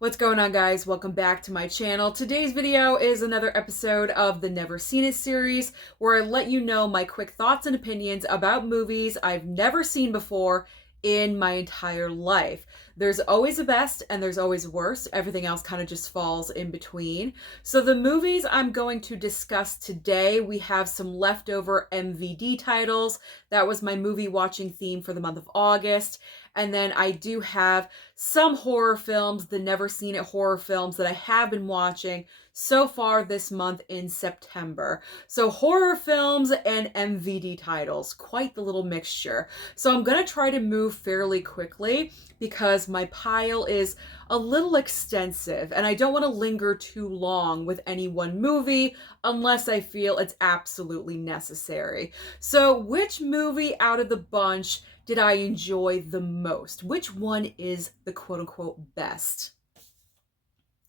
What's going on, guys? Welcome back to my channel. Today's video is another episode of the Never Seen It series where I let you know my quick thoughts and opinions about movies I've never seen before in my entire life. There's always a best and there's always worst. Everything else kind of just falls in between. So the movies I'm going to discuss today, we have some leftover MVD titles. That was my movie watching theme for the month of August. And then I do have some horror films, the Never Seen It horror films that I have been watching so far this month in September. So horror films and MVD titles, quite the little mixture. So I'm going to try to move fairly quickly because my pile is a little extensive and I don't want to linger too long with any one movie unless I feel it's absolutely necessary. So which movie out of the bunch did I enjoy the most? Which one is the quote-unquote best?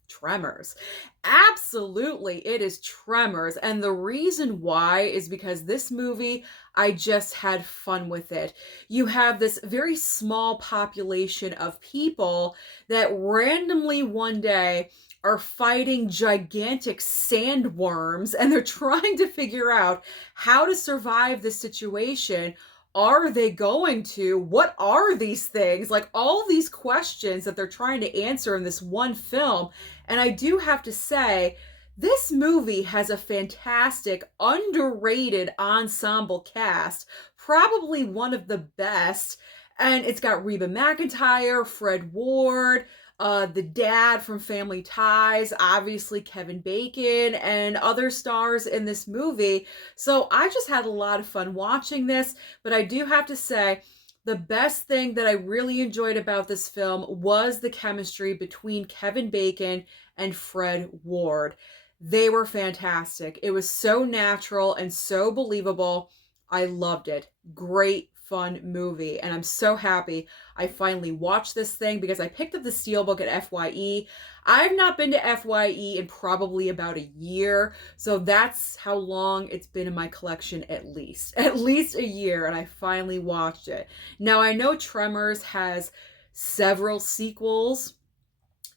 Tremors. Absolutely, it is Tremors. And the reason why is because this movie, I just had fun with it. You have this very small population of people that randomly one day are fighting gigantic sandworms and they're trying to figure out how to survive this situation. Are they going to? What are these things? Like all these questions that they're trying to answer in this one film. And I do have to say, this movie has a fantastic, underrated ensemble cast, probably one of the best. And it's got Reba McEntire, Fred Ward, the dad from Family Ties, obviously Kevin Bacon, and other stars in this movie. So I just had a lot of fun watching this, but I do have to say, the best thing that I really enjoyed about this film was the chemistry between Kevin Bacon and Fred Ward. They were fantastic. It was so natural and so believable. I loved it. Great fun movie, and I'm so happy I finally watched this thing because I picked up the steelbook at FYE. I've not been to FYE in probably about a year, so that's how long it's been in my collection, at least a year, and I finally watched it. Now I know Tremors has several sequels.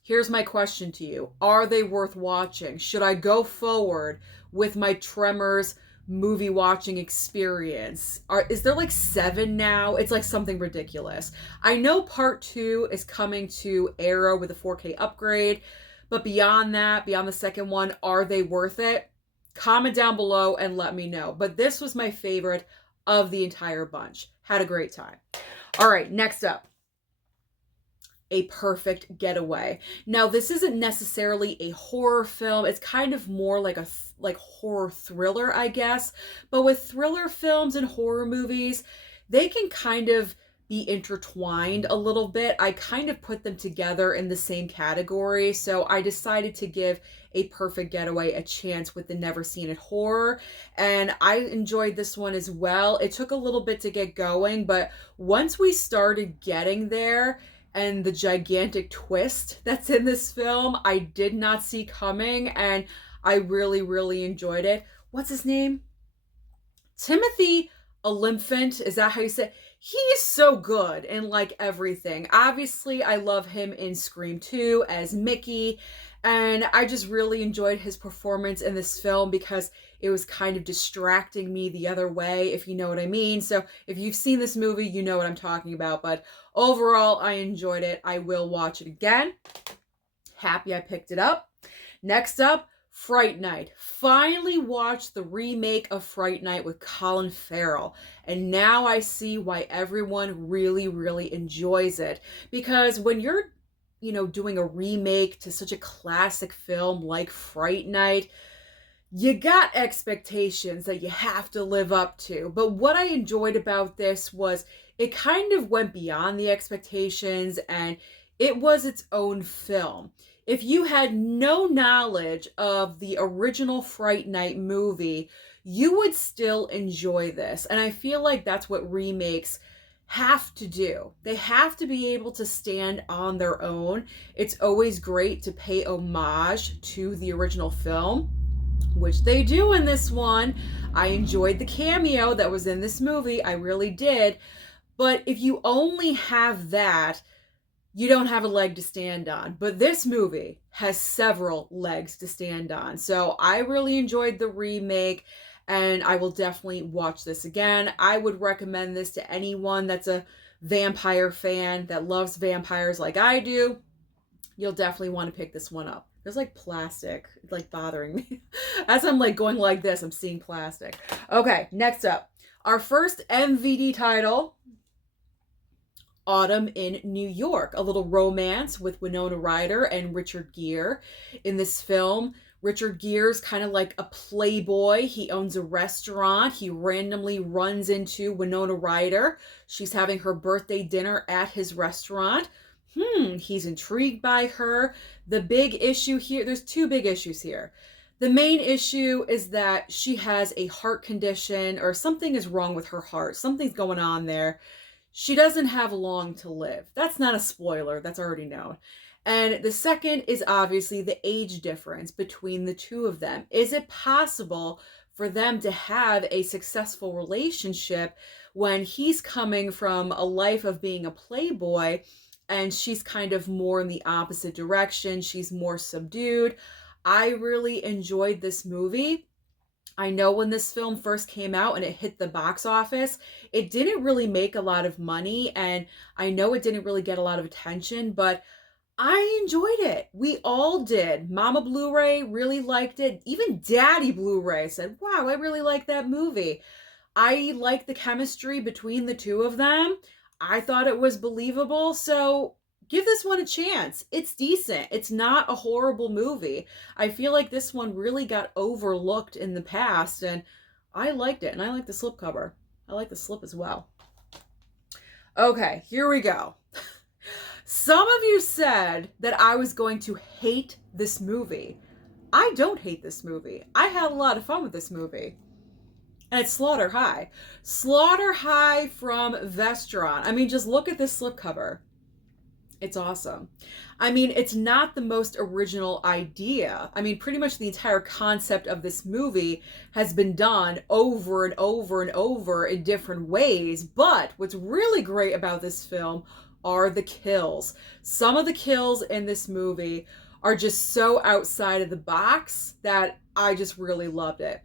Here's my question to you. Are they worth watching? Should I go forward with my Tremors movie watching experience? Is there like 7 now? It's like something ridiculous. I know part 2 is coming to Arrow with a 4K upgrade, but beyond that, beyond the second one, are they worth it? Comment down below and let me know. But this was my favorite of the entire bunch. Had a great time. All right, next up, A Perfect Getaway. Now, this isn't necessarily a horror film. It's kind of more like a horror thriller, I guess. But with thriller films and horror movies, they can kind of be intertwined a little bit. I kind of put them together in the same category. So I decided to give A Perfect Getaway a chance with the Never Seen It horror. And I enjoyed this one as well. It took a little bit to get going, but once we started getting there, and the gigantic twist that's in this film, I did not see coming, and I really, really enjoyed it. What's his name? Timothy Olyphant, is that how you say it? He is so good in like everything. Obviously, I love him in Scream 2 as Mickey, and I just really enjoyed his performance in this film because it was kind of distracting me the other way, if you know what I mean. So if you've seen this movie, you know what I'm talking about. But overall, I enjoyed it. I will watch it again. Happy I picked it up. Next up, Fright Night. Finally watched the remake of Fright Night with Colin Farrell. And now I see why everyone really, really enjoys it. Because when you're, doing a remake to such a classic film like Fright Night, you got expectations that you have to live up to. But what I enjoyed about this was it kind of went beyond the expectations and it was its own film. If you had no knowledge of the original Fright Night movie, you would still enjoy this. And I feel like that's what remakes have to do. They have to be able to stand on their own. It's always great to pay homage to the original film, which they do in this one. I enjoyed the cameo that was in this movie. I really did. But if you only have that, you don't have a leg to stand on. But this movie has several legs to stand on. So I really enjoyed the remake, and I will definitely watch this again. I would recommend this to anyone that's a vampire fan that loves vampires like I do. You'll definitely want to pick this one up. There's like plastic, like bothering me. As I'm like going like this, I'm seeing plastic. Okay, next up. Our first MVD title, Autumn in New York, a little romance with Winona Ryder and Richard Gere. In this film, Richard Gere's kind of like a playboy. He owns a restaurant. He randomly runs into Winona Ryder. She's having her birthday dinner at his restaurant. He's intrigued by her. The big issue here, there's two big issues here. The main issue is that she has a heart condition, or something is wrong with her heart. Something's going on there. She doesn't have long to live. That's not a spoiler. That's already known. And the second is obviously the age difference between the two of them. Is it possible for them to have a successful relationship when he's coming from a life of being a playboy and she's kind of more in the opposite direction? She's more subdued. I really enjoyed this movie. I know when this film first came out and it hit the box office, it didn't really make a lot of money, and I know it didn't really get a lot of attention, but I enjoyed it. We all did. Mama Blu-ray really liked it. Even Daddy Blu-ray said, wow, I really like that movie. I like the chemistry between the two of them. I thought it was believable, so give this one a chance. It's decent. It's not a horrible movie. I feel like this one really got overlooked in the past, and I liked it, and I like the slipcover. I like the slip as well. Okay, here we go. Some of you said that I was going to hate this movie. I don't hate this movie. I had a lot of fun with this movie. And it's Slaughter High. Slaughter High from Vestron. I mean, just look at this slipcover. It's awesome. I mean, it's not the most original idea. I mean, pretty much the entire concept of this movie has been done over and over and over in different ways. But what's really great about this film are the kills. Some of the kills in this movie are just so outside of the box that I just really loved it.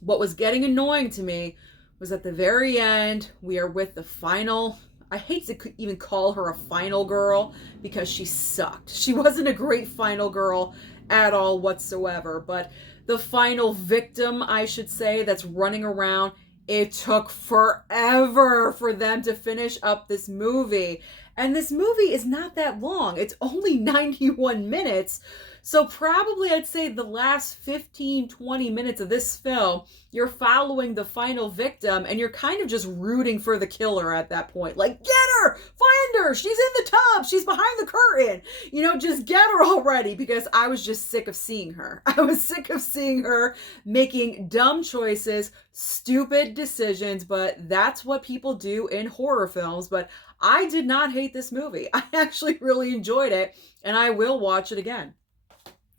What was getting annoying to me was at the very end, we are with the final, I hate to even call her a final girl because she sucked. She wasn't a great final girl at all whatsoever, but the final victim, I should say, that's running around, it took forever for them to finish up this movie. And this movie is not that long. It's only 91 minutes. So probably I'd say the last 15, 20 minutes of this film, you're following the final victim and you're kind of just rooting for the killer at that point. Like, get her! Find her! She's in the tub! She's behind the curtain! You know, just get her already, because I was just sick of seeing her. I was sick of seeing her making dumb choices, stupid decisions, but that's what people do in horror films. But I did not hate this movie. I actually really enjoyed it, and I will watch it again.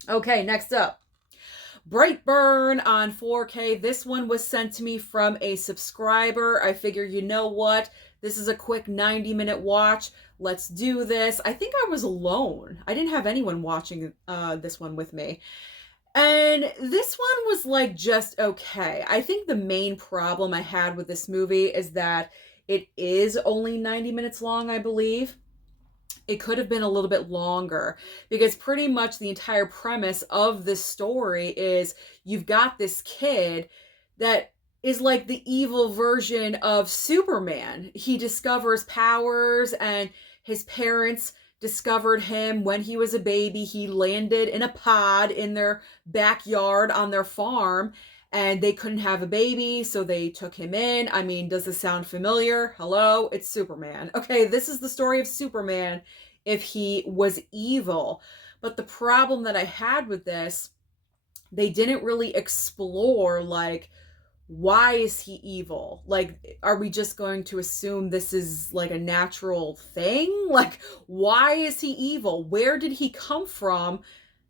Okay, next up. Brightburn on 4K. This one was sent to me from a subscriber. I figure, you know what? This is a quick 90-minute watch. Let's do this. I think I was alone. I didn't have anyone watching this one with me. And this one was like just okay. I think the main problem I had with this movie is that it is only 90 minutes long, I believe. It could have been a little bit longer, because pretty much the entire premise of this story is you've got this kid that is like the evil version of Superman. He discovers powers, and his parents discovered him when he was a baby. He landed in a pod in their backyard on their farm, and they couldn't have a baby, so they took him in. I mean, does this sound familiar? Hello, it's Superman. Okay, this is the story of Superman if he was evil. But the problem that I had with this, they didn't really explore, like, why is he evil? Like, are we just going to assume this is like a natural thing? Like, why is he evil? Where did he come from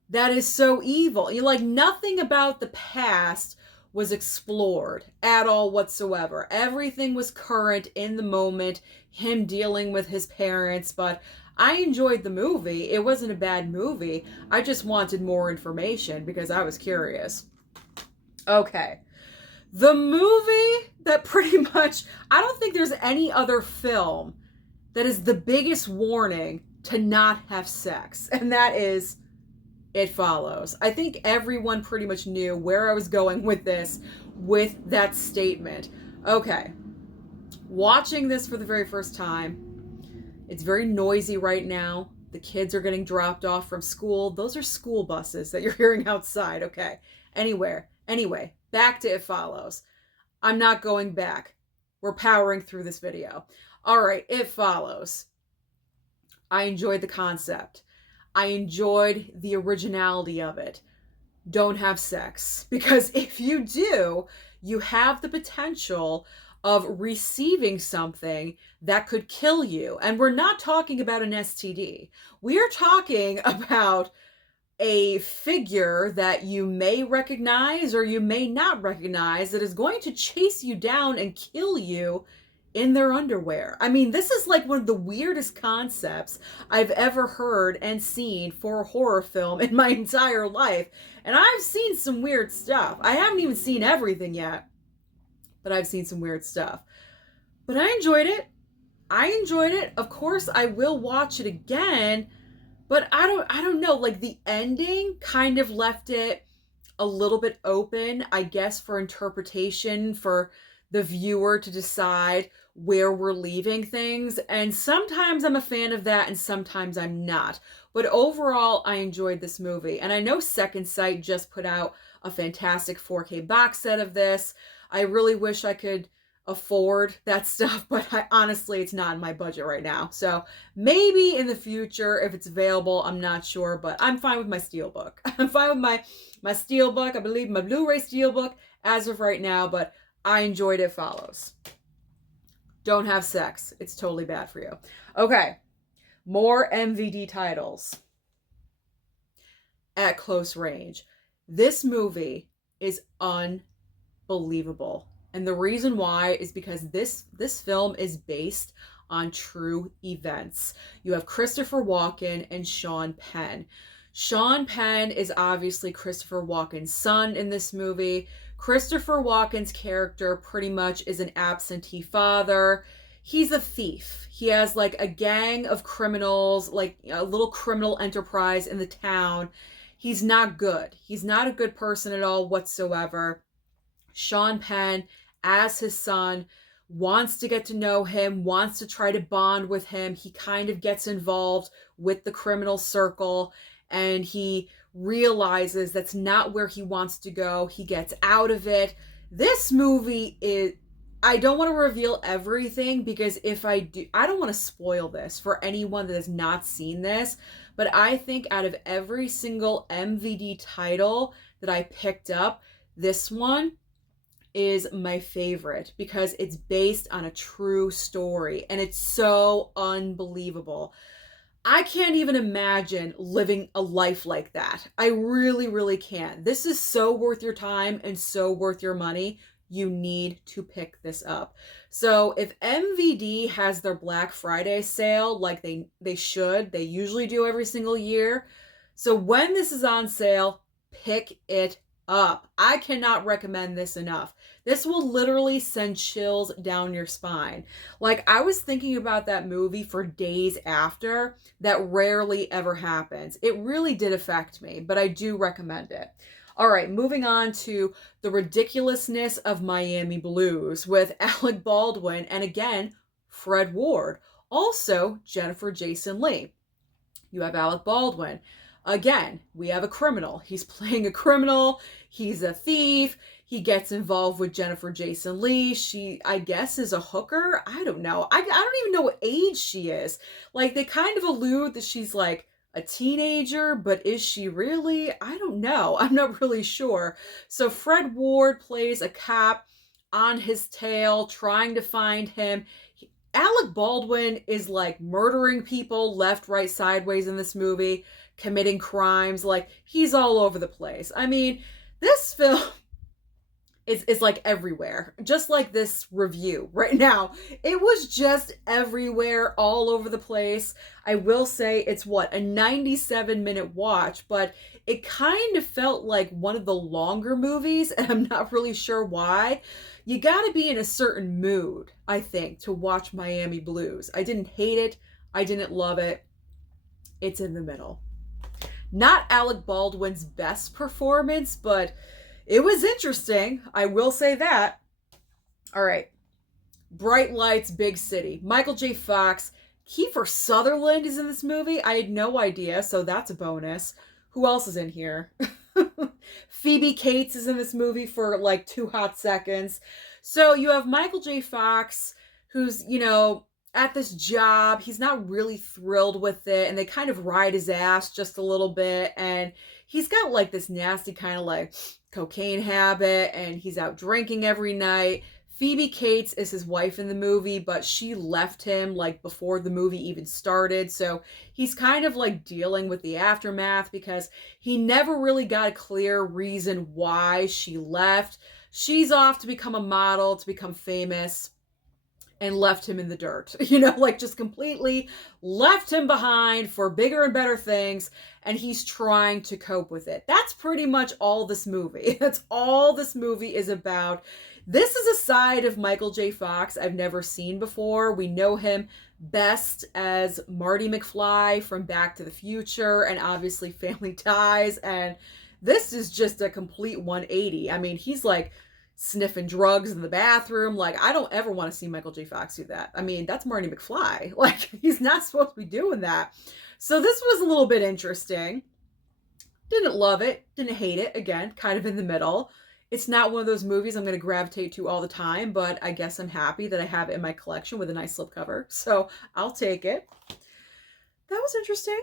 that is so evil? You like, nothing about the past was explored at all whatsoever. Everything was current in the moment, him dealing with his parents, but I enjoyed the movie. It wasn't a bad movie. I just wanted more information because I was curious. Okay. The movie that pretty much, I don't think there's any other film that is the biggest warning to not have sex, and that is It Follows. I think everyone pretty much knew where I was going with this, with that statement. Okay, watching this for the very first time, it's very noisy right now. The kids are getting dropped off from school. Those are school buses that you're hearing outside, okay? Anyway, back to It Follows. I'm not going back. We're powering through this video. All right, It Follows. I enjoyed the concept. I enjoyed the originality of it. Don't have sex. Because if you do, you have the potential of receiving something that could kill you. And we're not talking about an STD. We're talking about a figure that you may recognize or you may not recognize that is going to chase you down and kill you in their underwear. I mean, this is like one of the weirdest concepts I've ever heard and seen for a horror film in my entire life. And I've seen some weird stuff. I haven't even seen everything yet, but I've seen some weird stuff. But I enjoyed it. Of course, I will watch it again, but I don't know, like the ending kind of left it a little bit open, I guess, for interpretation, for the viewer to decide where we're leaving things. And sometimes I'm a fan of that and sometimes I'm not. But overall, I enjoyed this movie. And I know Second Sight just put out a fantastic 4K box set of this. I really wish I could afford that stuff, but honestly, it's not in my budget right now. So maybe in the future, if it's available, I'm not sure, but I'm fine with my Steelbook. I'm fine with my Steelbook. I believe my Blu-ray Steelbook as of right now, but I enjoyed It Follows. Don't have sex. It's totally bad for you. Okay, more MVD titles. At Close Range. This movie is unbelievable. And the reason why is because this film is based on true events. You have Christopher Walken and Sean Penn. Sean Penn is obviously Christopher Walken's son in this movie. Christopher Walken's character pretty much is an absentee father. He's a thief. He has like a gang of criminals, like a little criminal enterprise in the town. He's not good. He's not a good person at all whatsoever. Sean Penn, as his son, wants to get to know him, wants to try to bond with him. He kind of gets involved with the criminal circle, and he realizes that's not where he wants to go. He gets out of it. This movie is, I don't want to reveal everything because if I do, I don't want to spoil this for anyone that has not seen this, but I think out of every single MVD title that I picked up, this one is my favorite because it's based on a true story and it's so unbelievable. I can't even imagine living a life like that. I really, really can't. This is so worth your time and so worth your money. You need to pick this up. So if MVD has their Black Friday sale like they should, they usually do every single year. So when this is on sale, pick it up. I cannot recommend this enough. This will literally send chills down your spine. Like, I was thinking about that movie for days after. That rarely ever happens. It really did affect me, but I do recommend it. All right, moving on to The Ridiculousness of Miami Blues with Alec Baldwin and again, Fred Ward. Also, Jennifer Jason Leigh. You have Alec Baldwin. Again, we have a criminal. He's playing a criminal. He's a thief. He gets involved with Jennifer Jason Leigh. She, I guess, is a hooker. I don't know. I don't even know what age she is. Like, they kind of allude that she's like a teenager, but is she really? I don't know. I'm not really sure. So Fred Ward plays a cop on his tail, trying to find him. Alec Baldwin is like murdering people left, right, sideways in this movie, committing crimes. Like, he's all over the place. I mean, this film It's like everywhere. Just like this review right now. It was just everywhere, all over the place. I will say it's what, a 97-minute watch, but it kind of felt like one of the longer movies, and I'm not really sure why. You gotta be in a certain mood, I think, to watch Miami Blues. I didn't hate it. I didn't love it. It's in the middle. Not Alec Baldwin's best performance, but it was interesting. I will say that. All right. Bright Lights, Big City. Michael J. Fox. Kiefer Sutherland is in this movie. I had no idea, so that's a bonus. Who else is in here? Phoebe Cates is in this movie for like 2 hot seconds. So you have Michael J. Fox, who's, at this job. He's not really thrilled with it, and they kind of ride his ass just a little bit. And he's got like this nasty kind of like cocaine habit, and he's out drinking every night. Phoebe Cates is his wife in the movie, but she left him like before the movie even started. So he's kind of like dealing with the aftermath because he never really got a clear reason why she left. She's off to become a model, to become famous, and left him in the dirt, like just completely left him behind for bigger and better things, and he's trying to cope with it. That's pretty much all this movie. That's all this movie is about. This is a side of Michael J. Fox I've never seen before. We know him best as Marty McFly from Back to the Future and obviously Family Ties, and this is just a complete 180. I mean, he's like sniffing drugs in the bathroom. Like, I don't ever want to see Michael J. Fox do that. I mean, that's Marty McFly. Like, he's not supposed to be doing that. So this was a little bit interesting. Didn't love it. Didn't hate it. Again, kind of in the middle. It's not one of those movies I'm going to gravitate to all the time, but I guess I'm happy that I have it in my collection with a nice slipcover. So I'll take it. That was interesting.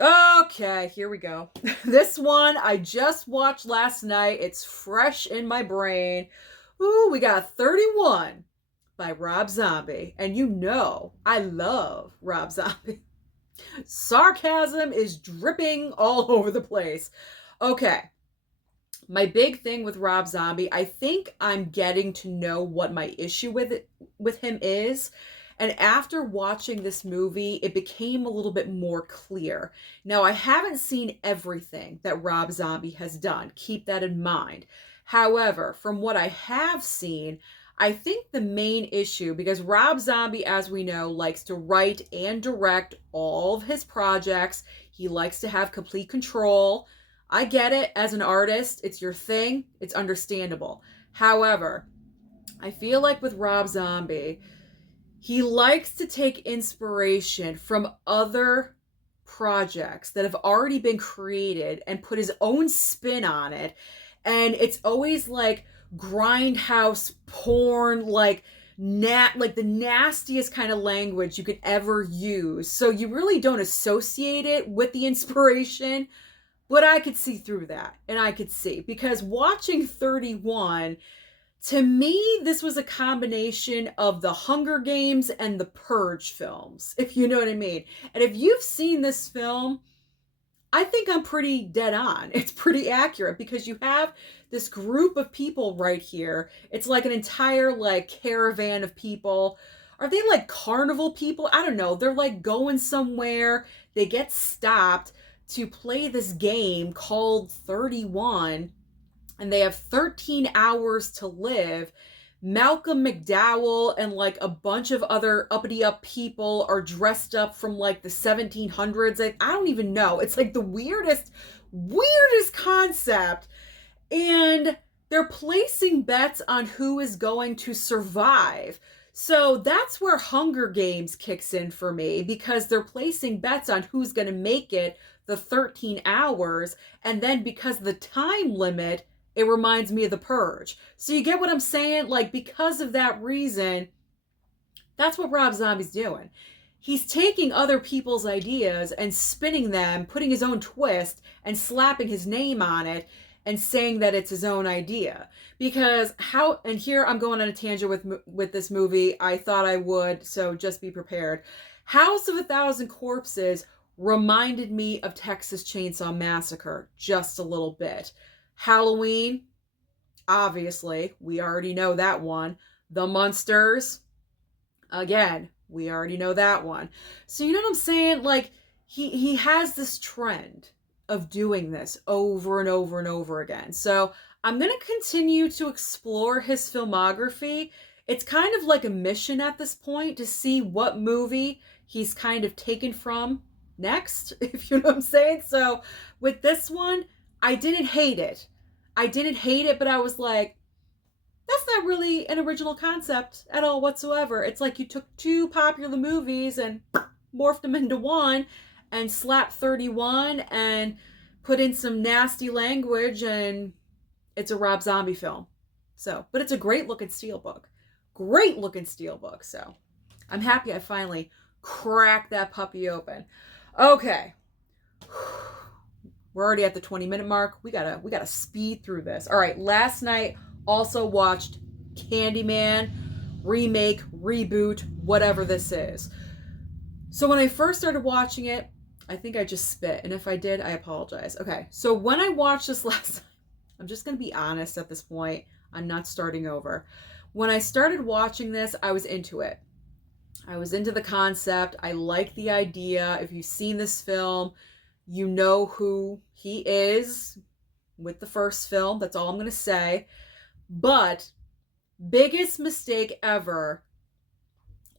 Okay, here we go. This one I just watched last night. It's fresh in my brain. Ooh, we got 31 by Rob Zombie. And I love Rob Zombie. Sarcasm is dripping all over the place. Okay. My big thing with Rob Zombie, I think I'm getting to know what my issue with him is. And after watching this movie, it became a little bit more clear. Now, I haven't seen everything that Rob Zombie has done. Keep that in mind. However, from what I have seen, I think the main issue, because Rob Zombie, as we know, likes to write and direct all of his projects. He likes to have complete control. I get it. As an artist, it's your thing. It's understandable. However, I feel like with Rob Zombie, he likes to take inspiration from other projects that have already been created and put his own spin on it. And it's always like grindhouse porn, like the nastiest kind of language you could ever use. So you really don't associate it with the inspiration. But I could see through that, and I could see, because watching 31, to me, this was a combination of the Hunger Games and the Purge films, if you know what I mean. And if you've seen this film, I think I'm pretty dead on. It's pretty accurate, because you have this group of people right here. It's like an entire like caravan of people. Are they like carnival people? I don't know. They're like going somewhere. They get stopped to play this game called 31, and they have 13 hours to live. Malcolm McDowell and like a bunch of other uppity up people are dressed up from like the 1700s. I don't even know. It's like the weirdest concept. And they're placing bets on who is going to survive. So that's where Hunger Games kicks in for me, because they're placing bets on who's going to make it the 13 hours. And then because of the time limit, it reminds me of The Purge. So you get what I'm saying? Like, because of that reason, that's what Rob Zombie's doing. He's taking other people's ideas and spinning them, putting his own twist and slapping his name on it and saying that it's his own idea. Because and here I'm going on a tangent with this movie. I thought I would, so just be prepared. House of a Thousand Corpses reminded me of Texas Chainsaw Massacre just a little bit. Halloween, obviously, we already know that one. The Munsters, again, we already know that one. So you know what I'm saying? Like, he has this trend of doing this over and over and over again. So I'm going to continue to explore his filmography. It's kind of like a mission at this point to see what movie he's kind of taken from next, if you know what I'm saying. So with this one, I didn't hate it. I didn't hate it, but I was like, that's not really an original concept at all whatsoever. It's like you took two popular movies and morphed them into one and slapped 31 and put in some nasty language, and it's a Rob Zombie film. So, but it's a great looking steelbook. Great looking steelbook. So I'm happy I finally cracked that puppy open. Okay. We're already at the 20-minute mark. We gotta speed through this. All right, last night also watched Candyman, remake, reboot, whatever this is. So when I first started watching it, I think I just spit. And if I did, I apologize. Okay, so when I watched this last time, I'm just going to be honest at this point. I'm not starting over. When I started watching this, I was into it. I was into the concept. I like the idea. If you've seen this film, you know who he is with the first film. That's all I'm going to say. But biggest mistake ever,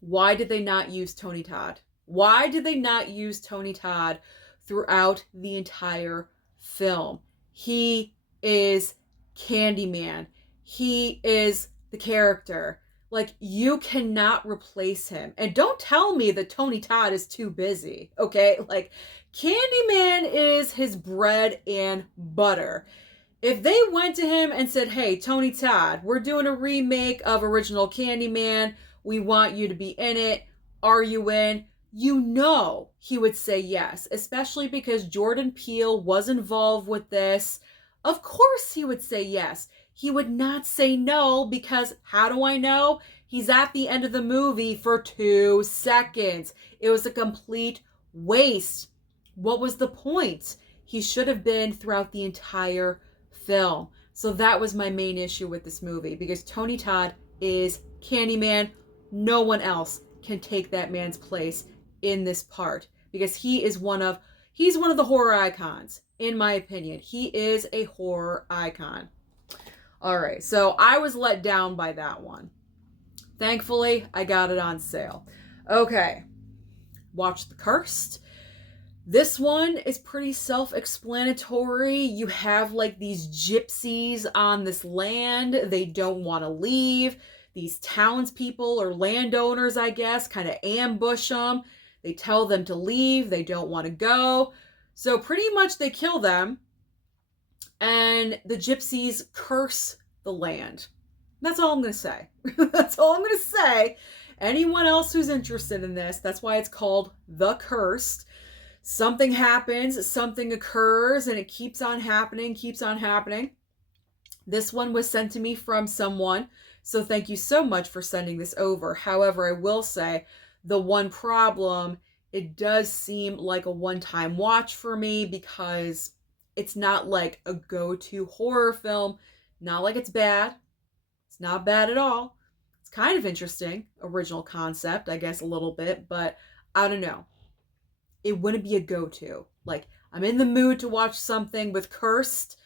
why did they not use Tony Todd? Why did they not use Tony Todd throughout the entire film? He is Candyman. He is the character. Like, you cannot replace him. And don't tell me that Tony Todd is too busy, okay? Like, Candyman is his bread and butter. If they went to him and said, hey, Tony Todd, we're doing a remake of original Candyman. We want you to be in it. Are you in? You know he would say yes, especially because Jordan Peele was involved with this. Of course he would say yes. He would not say no, because how do I know? He's at the end of the movie for 2 seconds. It was a complete waste. What was the point? He should have been throughout the entire film. So that was my main issue with this movie, because Tony Todd is Candyman. No one else can take that man's place in this part, because he's one of the horror icons, in my opinion. He is a horror icon. All right, so I was let down by that one. Thankfully, I got it on sale. Okay, watch The Cursed. This one is pretty self-explanatory. You have like these gypsies on this land. They don't want to leave. These townspeople or landowners, I guess, kind of ambush them. They tell them to leave. They don't want to go. So pretty much they kill them. And the gypsies curse the land. That's all I'm going to say. That's all I'm going to say. Anyone else who's interested in this, that's why it's called The Cursed. Something happens, something occurs, and it keeps on happening, keeps on happening. This one was sent to me from someone, so thank you so much for sending this over. However, I will say the one problem, it does seem like a one-time watch for me, because it's not like a go-to horror film. Not like it's bad. It's not bad at all. It's kind of interesting. Original concept, I guess, a little bit, but I don't know. It wouldn't be a go-to. Like, I'm in the mood to watch something with Cursed,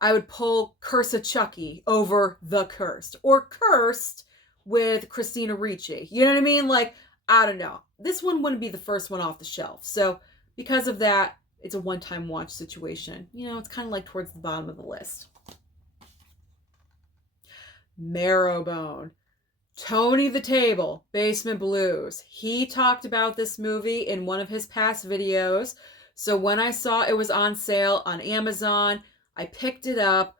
I would pull Curse of Chucky over The Cursed. Or Cursed with Christina Ricci. You know what I mean? Like, I don't know. This one wouldn't be the first one off the shelf. So, because of that, it's a one-time watch situation. You know, it's kind of like towards the bottom of the list. Marrowbone. Tony the Table, Basement Blues. He talked about this movie in one of his past videos. So when I saw it was on sale on Amazon, I picked it up.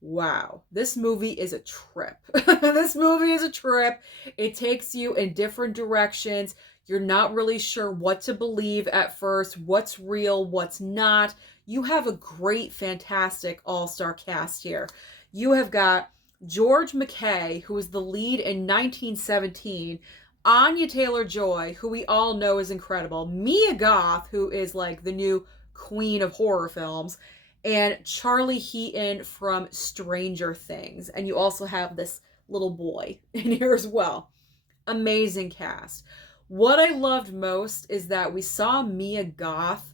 Wow, this movie is a trip. This movie is a trip. It takes you in different directions. You're not really sure what to believe at first, what's real, what's not. You have a great, fantastic all-star cast here. You have got George McKay, who was the lead in 1917, Anya Taylor-Joy, who we all know is incredible, Mia Goth, who is like the new queen of horror films, and Charlie Heaton from Stranger Things. And you also have this little boy in here as well. Amazing cast. What I loved most is that we saw Mia Goth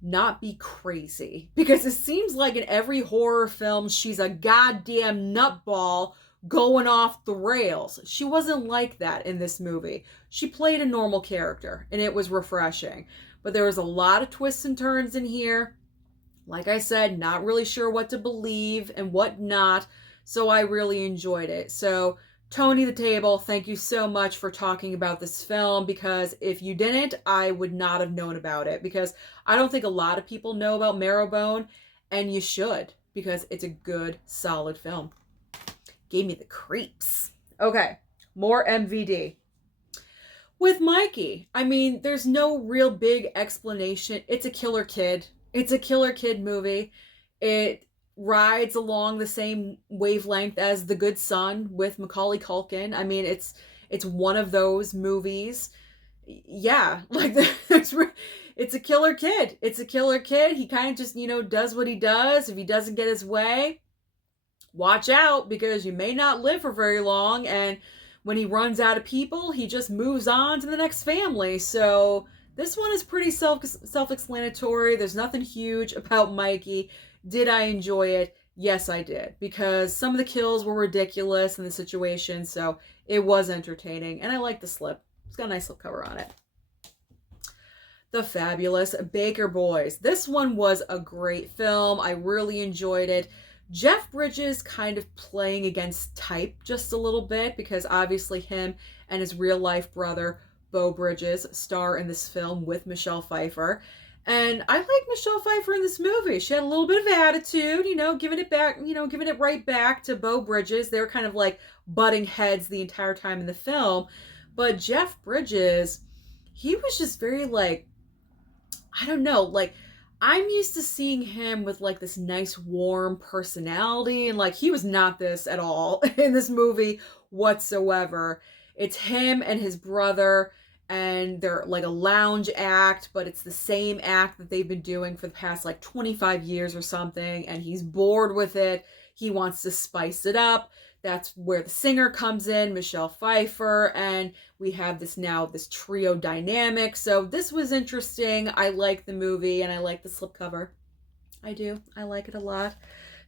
not be crazy, because it seems like in every horror film she's a goddamn nutball going off the rails. She wasn't like that in this movie. She played a normal character and it was refreshing. But there was a lot of twists and turns in here. Like I said, not really sure what to believe and what not. So I really enjoyed it. So Tony the Table, thank you so much for talking about this film, because if you didn't, I would not have known about it, because I don't think a lot of people know about Marrowbone, and you should, because it's a good, solid film. Gave me the creeps. Okay, more MVD. With Mikey, I mean, there's no real big explanation. It's a killer kid. It's a killer kid movie. It rides along the same wavelength as The Good Son with Macaulay Culkin. I mean, it's one of those movies. Yeah, like it's a killer kid. It's a killer kid. He kind of just, does what he does. If he doesn't get his way, watch out, because you may not live for very long, and when he runs out of people, he just moves on to the next family. So this one is pretty self-explanatory. There's nothing huge about Mikey. Did I enjoy it? Yes, I did, because some of the kills were ridiculous in the situation, so it was entertaining, and I like the slip. It's got a nice slip cover on it. The Fabulous Baker Boys. This one was a great film. I really enjoyed it. Jeff Bridges kind of playing against type just a little bit, because obviously him and his real life brother, Beau Bridges, star in this film with Michelle Pfeiffer. And I like Michelle Pfeiffer in this movie. She had a little bit of attitude, giving it right back to Beau Bridges. They were kind of like butting heads the entire time in the film. But Jeff Bridges, he was just very like, I don't know, like, I'm used to seeing him with like this nice warm personality, and like he was not this at all in this movie whatsoever. It's him and his brother, and they're like a lounge act, but it's the same act that they've been doing for the past like 25 years or something, and he's bored with it. He wants to spice it up. That's where the singer comes in, Michelle Pfeiffer, and we have this trio dynamic. So this was interesting. I like the movie, and I like the slipcover. I do. I like it a lot.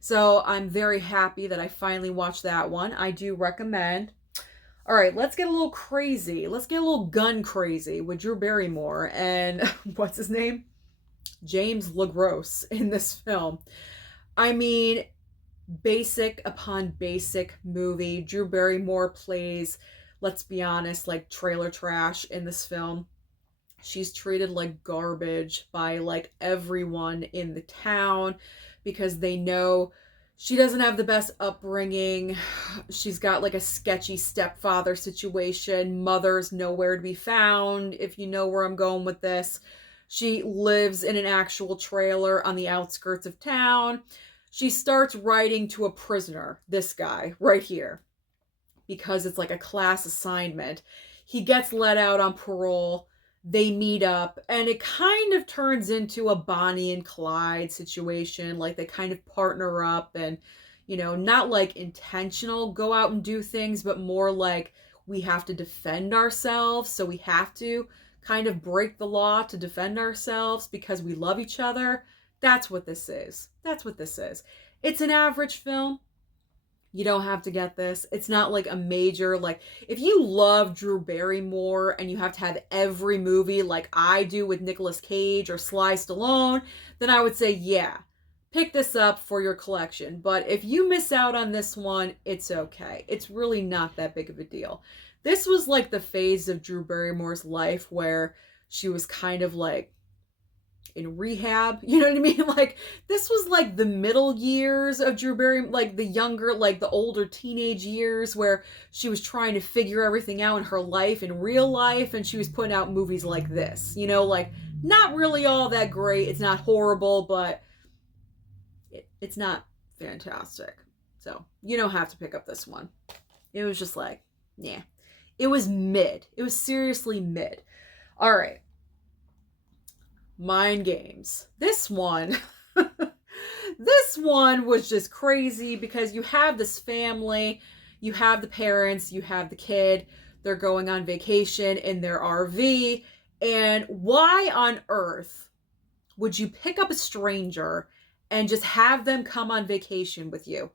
So I'm very happy that I finally watched that one. I do recommend. All right, let's get a little crazy. Let's get a little gun crazy with Drew Barrymore and what's his name? James LaGrosse in this film. I mean, basic upon basic movie. Drew Barrymore plays, let's be honest, like trailer trash in this film. She's treated like garbage by like everyone in the town, because they know she doesn't have the best upbringing. She's got like a sketchy stepfather situation. Mother's nowhere to be found, if you know where I'm going with this. She lives in an actual trailer on the outskirts of town. She starts writing to a prisoner, this guy right here, because it's like a class assignment. He gets let out on parole. They meet up, and it kind of turns into a Bonnie and Clyde situation. Like they kind of partner up, and, not like intentional go out and do things, but more like we have to defend ourselves. So we have to kind of break the law to defend ourselves because we love each other. That's what this is. That's what this is. It's an average film. You don't have to get this. It's not like a major, like, if you love Drew Barrymore and you have to have every movie like I do with Nicolas Cage or Sly Stallone, then I would say, yeah, pick this up for your collection. But if you miss out on this one, it's okay. It's really not that big of a deal. This was like the phase of Drew Barrymore's life where she was kind of like in rehab, you know what I mean? Like, this was like the middle years of Drew Barrymore, like the younger, like the older teenage years where she was trying to figure everything out in her life, in real life, and she was putting out movies like this, like not really all that great. It's not horrible, but it's not fantastic. So you don't have to pick up this one. It was just like, yeah, it was mid. It was seriously mid. All right. Mind Games. This one This one was just crazy because you have this family, you have the parents, you have the kid, they're going on vacation in their RV, and why on earth would you pick up a stranger and just have them come on vacation with you?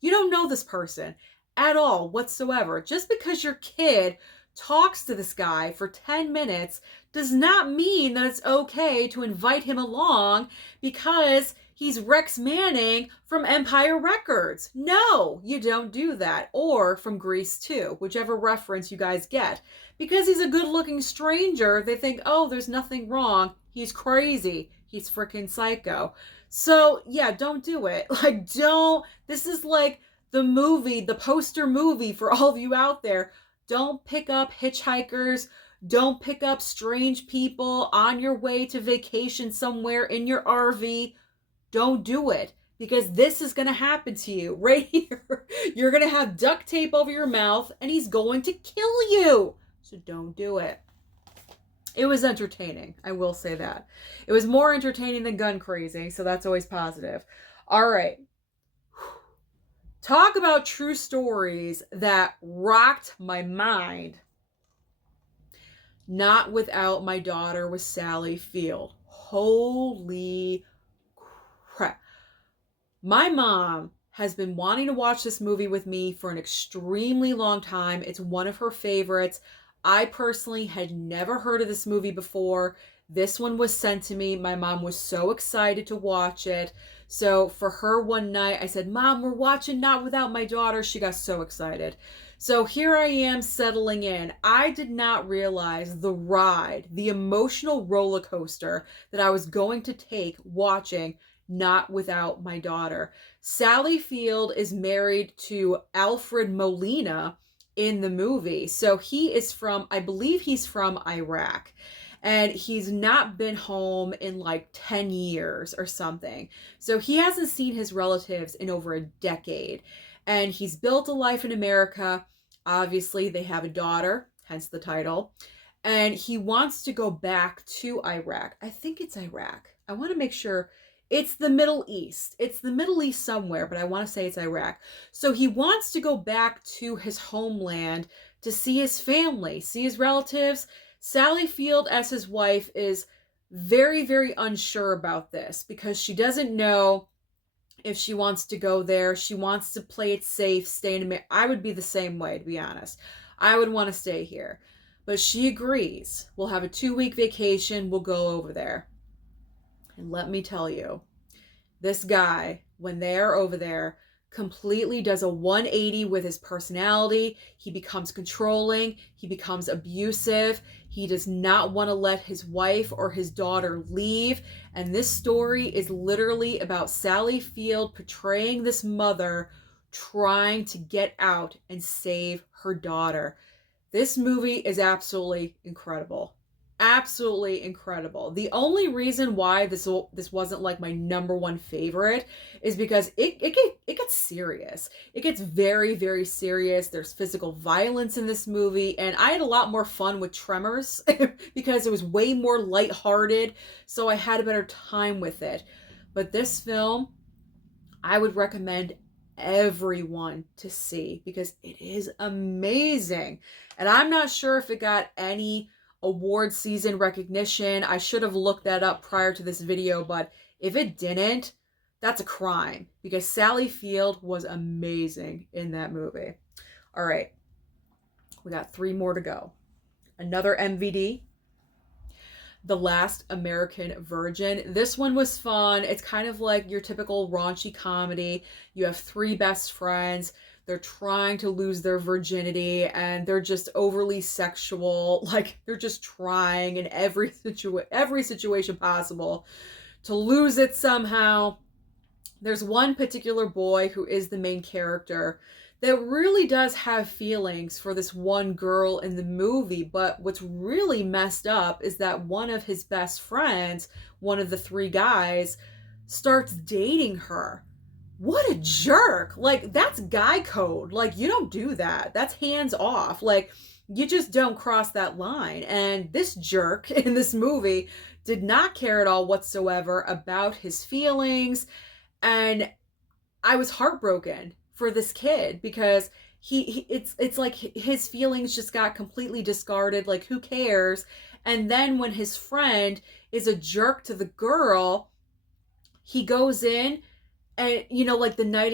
You don't know this person at all whatsoever. Just because your kid talks to this guy for 10 minutes does not mean that it's okay to invite him along because he's Rex Manning from Empire Records. No, you don't do that. Or from Grease 2, whichever reference you guys get. Because he's a good-looking stranger, they think, oh, there's nothing wrong. He's crazy. He's freaking psycho. So, yeah, don't do it. Like, don't. This is like the movie, the poster movie for all of you out there. Don't pick up hitchhikers. Don't pick up strange people on your way to vacation somewhere in your RV. Don't do it, because this is going to happen to you right here. You're going to have duct tape over your mouth and he's going to kill you. So don't do it. It was entertaining. I will say that. It was more entertaining than Gun Crazy, so that's always positive. All right. Talk about true stories that rocked my mind. Not Without My Daughter with Sally Field. Holy crap. My mom has been wanting to watch this movie with me for an extremely long time. It's one of her favorites. I personally had never heard of this movie before. This one was sent to me. My mom was so excited to watch it. So for her one night, I said, Mom, we're watching Not Without My Daughter. She got so excited. So here I am settling in. I did not realize the ride, the emotional roller coaster that I was going to take watching Not Without My Daughter. Sally Field is married to Alfred Molina in the movie. So he is from, I believe he's from Iraq. And he's not been home in like 10 years or something. So he hasn't seen his relatives in over a decade. And he's built a life in America. Obviously, they have a daughter, hence the title. And he wants to go back to Iraq. I think it's Iraq. I want to make sure. It's the Middle East. It's the Middle East somewhere, but I want to say it's Iraq. So he wants to go back to his homeland to see his family, see his relatives. Sally Field, as his wife, is very, very unsure about this because she doesn't know if she wants to go there. She wants to play it safe, stay in America. I would be the same way, to be honest. I would want to stay here. But she agrees. We'll have a 2-week vacation. We'll go over there. And let me tell you, this guy, when they're over there, completely does a 180 with his personality. He becomes controlling. He becomes abusive. He does not want to let his wife or his daughter leave. And this story is literally about Sally Field portraying this mother trying to get out and save her daughter. This movie is absolutely incredible. Absolutely incredible. The only reason why this wasn't like my number one favorite is because it gets serious. It gets very, very serious. There's physical violence in this movie, and I had a lot more fun with Tremors because it was way more lighthearted, so I had a better time with it. But this film, I would recommend everyone to see because it is amazing. And I'm not sure if it got any award season recognition. I should have looked that up prior to this video, but if it didn't, that's a crime because Sally Field was amazing in that movie. All right, we got 3 more to go. Another MVD, The Last American Virgin. This one was fun. It's kind of like your typical raunchy comedy. You have 3 best friends. They're trying to lose their virginity and they're just overly sexual. Like they're just trying in every situation possible to lose it somehow. There's one particular boy who is the main character that really does have feelings for this one girl in the movie. But what's really messed up is that one of his best friends, one of the 3 guys, starts dating her. What a jerk. Like, that's guy code. Like, you don't do that. That's hands off. Like, you just don't cross that line. And this jerk in this movie did not care at all whatsoever about his feelings. And I was heartbroken for this kid because it's like his feelings just got completely discarded. Like, who cares? And then when his friend is a jerk to the girl, he goes in and, like the knight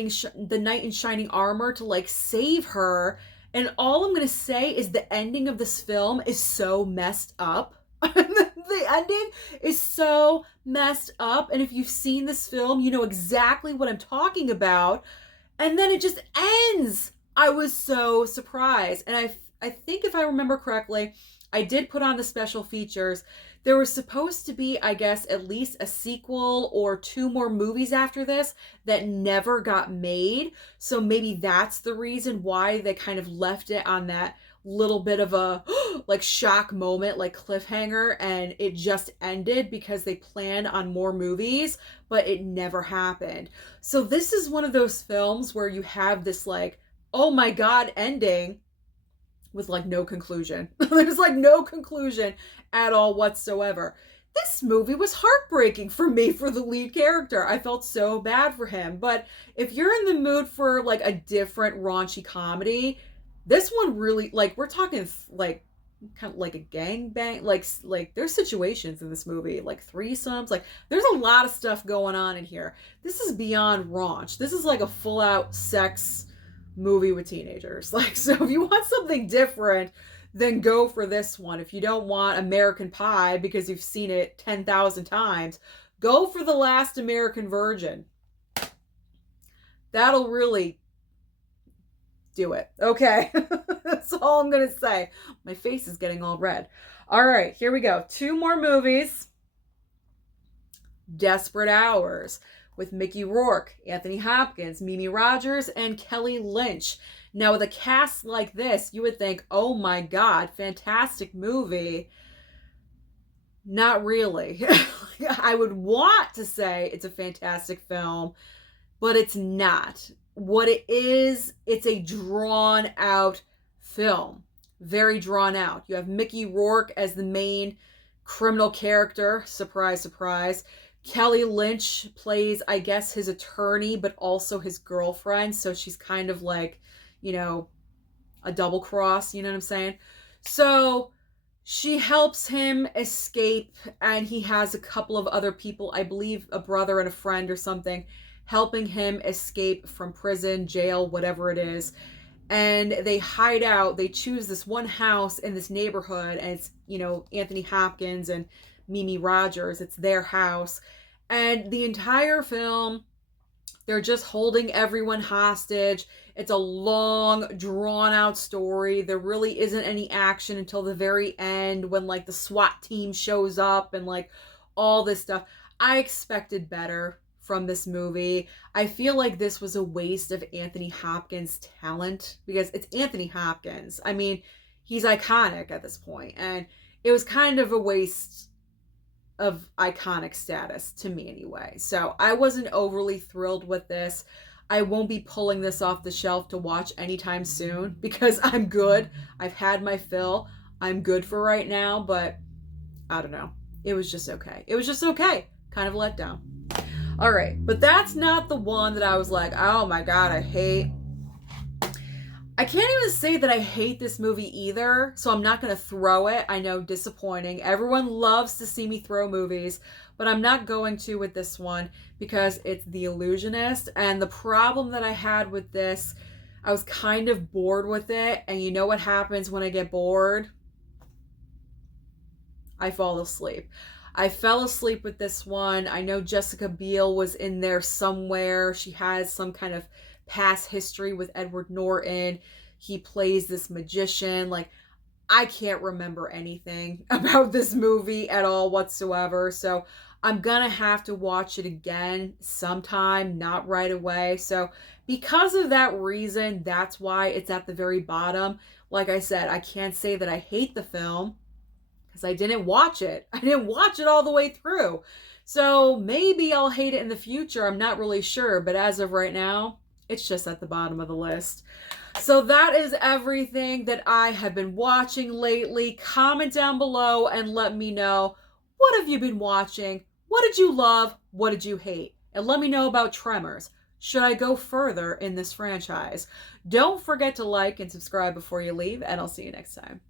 in shining armor to like save her. And all I'm gonna say is the ending of this film is so messed up. The ending is so messed up, and if you've seen this film, you know exactly what I'm talking about. And then it just ends. I was so surprised, and I think if I remember correctly, I did put on the special features. There was supposed to be, I guess, at least a sequel or two more movies after this that never got made. So maybe that's the reason why they kind of left it on that little bit of a like shock moment, like cliffhanger, and it just ended because they planned on more movies, but it never happened. So this is one of those films where you have this like, oh my God ending with like no conclusion. There's like no conclusion at all whatsoever. This movie was heartbreaking for me for the lead character. I felt so bad for him. But if you're in the mood for like a different raunchy comedy, this one really, like, we're talking like kind of like a gangbang, like there's situations in this movie, like threesomes, like there's a lot of stuff going on in here. This is beyond raunch. This is like a full out sex movie with teenagers. Like, so if you want something different, then go for this one. If you don't want American Pie because you've seen it 10,000 times, go for The Last American Virgin. That'll really do it. Okay. That's all I'm going to say. My face is getting all red. All right, here we go. Two more movies. Desperate Hours with Mickey Rourke, Anthony Hopkins, Mimi Rogers, and Kelly Lynch. Now, with a cast like this, you would think, oh my God, fantastic movie. Not really. I would want to say it's a fantastic film, but it's not. What it is, it's a drawn out film. Very drawn out. You have Mickey Rourke as the main criminal character. Surprise, surprise. Kelly Lynch plays, I guess, his attorney, but also his girlfriend. So she's kind of like, a double cross, you know what I'm saying? So she helps him escape, and he has a couple of other people, I believe a brother and a friend or something, helping him escape from prison, jail, whatever it is. And they hide out. They choose this one house in this neighborhood, and it's, Anthony Hopkins and Mimi Rogers. It's their house. And the entire film, they're just holding everyone hostage. It's a long, drawn-out story. There really isn't any action until the very end when, like, the SWAT team shows up and, like, all this stuff. I expected better from this movie. I feel like this was a waste of Anthony Hopkins' talent because it's Anthony Hopkins. I mean, he's iconic at this point, and it was kind of a waste of iconic status to me anyway. So I wasn't overly thrilled with this. I won't be pulling this off the shelf to watch anytime soon because I'm good. I've had my fill. I'm good for right now, but I don't know. It was just okay. It was just okay. Kind of let down. All right, but that's not the one that I was like, oh my God, I hate. I can't even say that I hate this movie either, so I'm not going to throw it. I know, disappointing. Everyone loves to see me throw movies, but I'm not going to with this one because it's The Illusionist. And the problem that I had with this, I was kind of bored with it. And you know what happens when I get bored? I fall asleep. I fell asleep with this one. I know Jessica Biel was in there somewhere. She has some kind of past history with Edward Norton. He plays this magician. Like, I can't remember anything about this movie at all whatsoever. So I'm gonna have to watch it again sometime, not right away. So because of that reason, that's why it's at the very bottom. Like I said, I can't say that I hate the film because I didn't watch it. I didn't watch it all the way through. So maybe I'll hate it in the future. I'm not really sure. But as of right now, it's just at the bottom of the list. So that is everything that I have been watching lately. Comment down below and let me know, what have you been watching? What did you love? What did you hate? And let me know about Tremors. Should I go further in this franchise? Don't forget to like and subscribe before you leave, and I'll see you next time.